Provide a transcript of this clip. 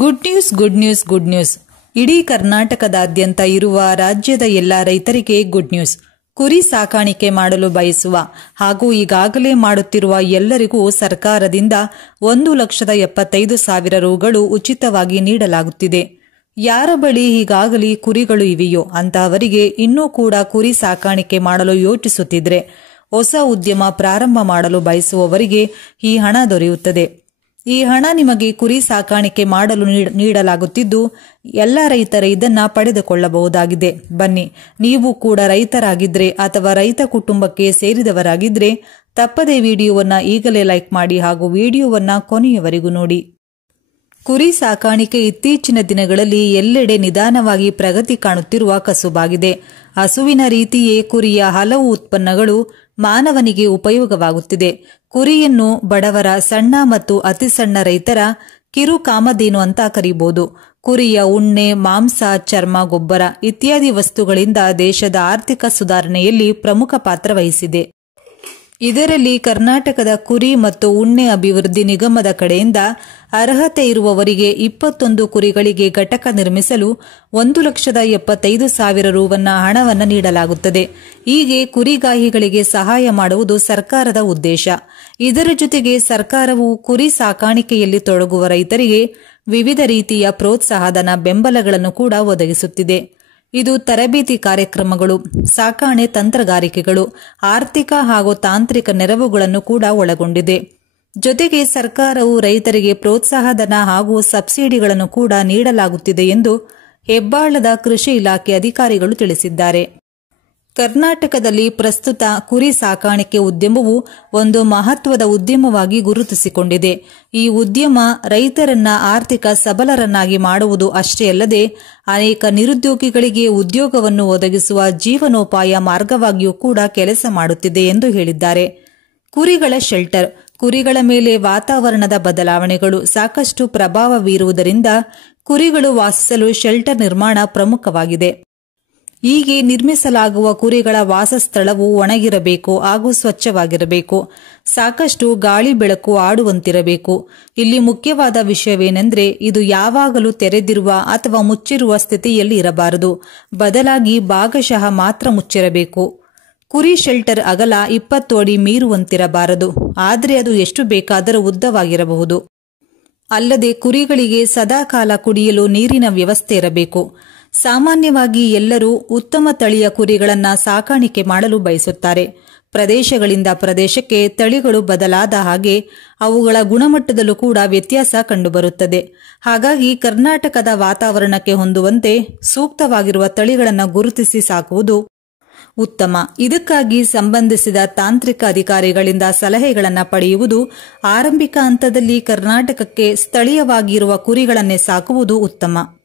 Good news good news good news. ಇಡೀ ಕರ್ನಾಟಕದಾದ್ಯಂತ ಇರುವ ರಾಜ್ಯದ ಎಲ್ಲ ರೈತರಿಗೆ ಗುಡ್ ನ್ಯೂಸ್. ಕುರಿ ಸಾಕಾಣಿಕೆ ಮಾಡಲು ಬಯಸುವ ಹಾಗೂ ಈಗಾಗಲೇ ಮಾಡುತ್ತಿರುವ ಎಲ್ಲರಿಗೂ ಸರ್ಕಾರದಿಂದ 1,75,000 ರುಗಳು ಉಚಿತವಾಗಿ ನೀಡಲಾಗುತ್ತಿದೆ. ಯಾರ ಬಳಿ ಈಗಾಗಲೇ ಕುರಿಗಳು ಇವೆಯೋ ಅಂತಹವರಿಗೆ ಇನ್ನೂ ಕೂಡ ಕುರಿ ಸಾಕಾಣಿಕೆ ಮಾಡಲು ಯೋಚಿಸುತ್ತಿದ್ರೆ, ಹೊಸ ಉದ್ಯಮ ಪ್ರಾರಂಭ ಮಾಡಲು ಬಯಸುವವರಿಗೆ ಈ ಹಣ ದೊರೆಯುತ್ತದೆ. ಈ ಹಣ ನಿಮಗೆ ಕುರಿ ಸಾಕಾಣಿಕೆ ಮಾಡಲು ನೀಡಲಾಗುತ್ತಿದ್ದು, ಎಲ್ಲ ರೈತರ ಇದನ್ನ ಪಡೆದುಕೊಳ್ಳಬಹುದಾಗಿದೆ. ಬನ್ನಿ, ನೀವು ಕೂಡ ರೈತರಾಗಿದ್ರೆ ಅಥವಾ ರೈತ ಕುಟುಂಬಕ್ಕೆ ಸೇರಿದವರಾಗಿದ್ರೆ ತಪ್ಪದೇ ವಿಡಿಯೋವನ್ನ ಈಗಲೇ ಲೈಕ್ ಮಾಡಿ ಹಾಗೂ ವಿಡಿಯೋವನ್ನ ಕೊನೆಯವರೆಗೂ ನೋಡಿ. ಕುರಿ ಸಾಕಾಣಿಕೆ ಇತ್ತೀಚಿನ ದಿನಗಳಲ್ಲಿ ಎಲ್ಲೆಡೆ ನಿಧಾನವಾಗಿ ಪ್ರಗತಿ ಕಾಣುತ್ತಿರುವ ಕಸುಬಾಗಿದೆ. ಹಸುವಿನ ರೀತಿಯೇ ಕುರಿಯ ಹಲವು ಉತ್ಪನ್ನಗಳು ಮಾನವನಿಗೆ ಉಪಯೋಗವಾಗುತ್ತಿದೆ. ಕುರಿಯನ್ನು ಬಡವರ, ಸಣ್ಣ ಮತ್ತು ಅತಿ ಸಣ್ಣ ರೈತರ ಕಿರು ಕಾಮಧೇನು ಅಂತ ಕರೀಬಹುದು. ಕುರಿಯ ಉಣ್ಣೆ, ಮಾಂಸ, ಚರ್ಮ, ಗೊಬ್ಬರ ಇತ್ಯಾದಿ ವಸ್ತುಗಳಿಂದ ದೇಶದ ಆರ್ಥಿಕ ಸುಧಾರಣೆಯಲ್ಲಿ ಪ್ರಮುಖ ಪಾತ್ರ ವಹಿಸಿದೆ. ಇದರಲ್ಲಿ ಕರ್ನಾಟಕದ ಕುರಿ ಮತ್ತು ಉಣ್ಣೆ ಅಭಿವೃದ್ಧಿ ನಿಗಮದ ಕಡೆಯಿಂದ ಅರ್ಹತೆ ಇರುವವರಿಗೆ 21 ಕುರಿಗಳಿಗೆ ಘಟಕ ನಿರ್ಮಿಸಲು 1,75,000 ರುವನ್ನ ಹಣವನ್ನು ನೀಡಲಾಗುತ್ತದೆ. ಹೀಗೆ ಕುರಿಗಾಹಿಗಳಿಗೆ ಸಹಾಯ ಮಾಡುವುದು ಸರ್ಕಾರದ ಉದ್ದೇಶ. ಇದರ ಜೊತೆಗೆ ಸರ್ಕಾರವು ಕುರಿ ಸಾಕಾಣಿಕೆಯಲ್ಲಿ ತೊಡಗುವ ರೈತರಿಗೆ ವಿವಿಧ ರೀತಿಯ ಪ್ರೋತ್ಸಾಹಧನ, ಬೆಂಬಲಗಳನ್ನು ಕೂಡ ಒದಗಿಸುತ್ತಿದೆ. ಇದು ತರಬೇತಿ ಕಾರ್ಯಕ್ರಮಗಳು, ಸಾಕಾಣೆ ತಂತ್ರಗಾರಿಕೆಗಳು, ಆರ್ಥಿಕ ಹಾಗೂ ತಾಂತ್ರಿಕ ನೆರವುಗಳನ್ನು ಕೂಡ ಒಳಗೊಂಡಿದೆ. ಜೊತೆಗೆ ಸರ್ಕಾರವು ರೈತರಿಗೆ ಪ್ರೋತ್ಸಾಹಧನ ಹಾಗೂ ಸಬ್ಸಿಡಿಗಳನ್ನು ಕೂಡ ನೀಡಲಾಗುತ್ತಿದೆ ಎಂದು ಹೆಬ್ಬಾಳದ ಕೃಷಿ ಇಲಾಖೆ ಅಧಿಕಾರಿಗಳು ತಿಳಿಸಿದ್ದಾರೆ. ಕರ್ನಾಟಕದಲ್ಲಿ ಪ್ರಸ್ತುತ ಕುರಿ ಸಾಕಾಣಿಕೆ ಉದ್ಯಮವು ಒಂದು ಮಹತ್ವದ ಉದ್ಯಮವಾಗಿ ಗುರುತಿಸಿಕೊಂಡಿದೆ. ಈ ಉದ್ಯಮ ರೈತರನ್ನ ಆರ್ಥಿಕ ಸಬಲರನ್ನಾಗಿ ಮಾಡುವುದು ಅಷ್ಟೇ ಅಲ್ಲದೆ ಅನೇಕ ನಿರುದ್ಯೋಗಿಗಳಿಗೆ ಉದ್ಯೋಗವನ್ನು ಒದಗಿಸುವ ಜೀವನೋಪಾಯ ಮಾರ್ಗವಾಗಿಯೂ ಕೂಡ ಕೆಲಸ ಮಾಡುತ್ತಿದೆ ಎಂದು ಹೇಳಿದ್ದಾರೆ. ಕುರಿಗಳ ಶೆಲ್ಟರ್. ಕುರಿಗಳ ಮೇಲೆ ವಾತಾವರಣದ ಬದಲಾವಣೆಗಳು ಸಾಕಷ್ಟು ಪ್ರಭಾವ ಬೀರುವುದರಿಂದ ಕುರಿಗಳು ವಾಸಿಸಲು ಶೆಲ್ಟರ್ ನಿರ್ಮಾಣ ಪ್ರಮುಖವಾಗಿದೆ. ಹೀಗೆ ನಿರ್ಮಿಸಲಾಗುವ ಕುರಿಗಳ ವಾಸಸ್ಥಳವು ಒಣಗಿರಬೇಕು ಹಾಗೂ ಸ್ವಚ್ಛವಾಗಿರಬೇಕು. ಸಾಕಷ್ಟು ಗಾಳಿ ಬೆಳಕು ಆಡುವಂತಿರಬೇಕು. ಇಲ್ಲಿ ಮುಖ್ಯವಾದ ವಿಷಯವೇನೆಂದರೆ, ಇದು ಯಾವಾಗಲೂ ತೆರೆದಿರುವ ಅಥವಾ ಮುಚ್ಚಿರುವ ಸ್ಥಿತಿಯಲ್ಲಿ ಇರಬಾರದು. ಬದಲಾಗಿ ಭಾಗಶಃ ಮಾತ್ರ ಮುಚ್ಚಿರಬೇಕು. ಕುರಿ ಶೆಲ್ಟರ್ ಅಗಲ 20 ಅಡಿ ಮೀರುವಂತಿರಬಾರದು. ಆದರೆ ಅದು ಎಷ್ಟು ಬೇಕಾದರೂ ಉದ್ದವಾಗಿರಬಹುದು. ಅಲ್ಲದೆ ಕುರಿಗಳಿಗೆ ಸದಾಕಾಲ ಕುಡಿಯಲು ನೀರಿನ ವ್ಯವಸ್ಥೆ ಇರಬೇಕು. ಸಾಮಾನ್ಯವಾಗಿ ಎಲ್ಲರೂ ಉತ್ತಮ ತಳಿಯ ಕುರಿಗಳನ್ನ ಸಾಕಾಣಿಕೆ ಮಾಡಲು ಬಯಸುತ್ತಾರೆ. ಪ್ರದೇಶಗಳಿಂದ ಪ್ರದೇಶಕ್ಕೆ ತಳಿಗಳು ಬದಲಾದ ಹಾಗೆ ಅವುಗಳ ಗುಣಮಟ್ಟದಲ್ಲೂ ಕೂಡ ವ್ಯತ್ಯಾಸ ಕಂಡುಬರುತ್ತದೆ. ಹಾಗಾಗಿ ಕರ್ನಾಟಕದ ವಾತಾವರಣಕ್ಕೆ ಹೊಂದುವಂತೆ ಸೂಕ್ತವಾಗಿರುವ ತಳಿಗಳನ್ನು ಗುರುತಿಸಿ ಸಾಕುವುದು ಉತ್ತಮ. ಇದಕ್ಕಾಗಿ ಸಂಬಂಧಿಸಿದ ತಾಂತ್ರಿಕ ಅಧಿಕಾರಿಗಳಿಂದ ಸಲಹೆಗಳನ್ನು ಪಡೆಯುವುದು, ಆರಂಭಿಕ ಹಂತದಲ್ಲಿ ಕರ್ನಾಟಕಕ್ಕೆ ಸ್ಥಳೀಯವಾಗಿರುವ ಕುರಿಗಳನ್ನೇ ಸಾಕುವುದು ಉತ್ತಮ.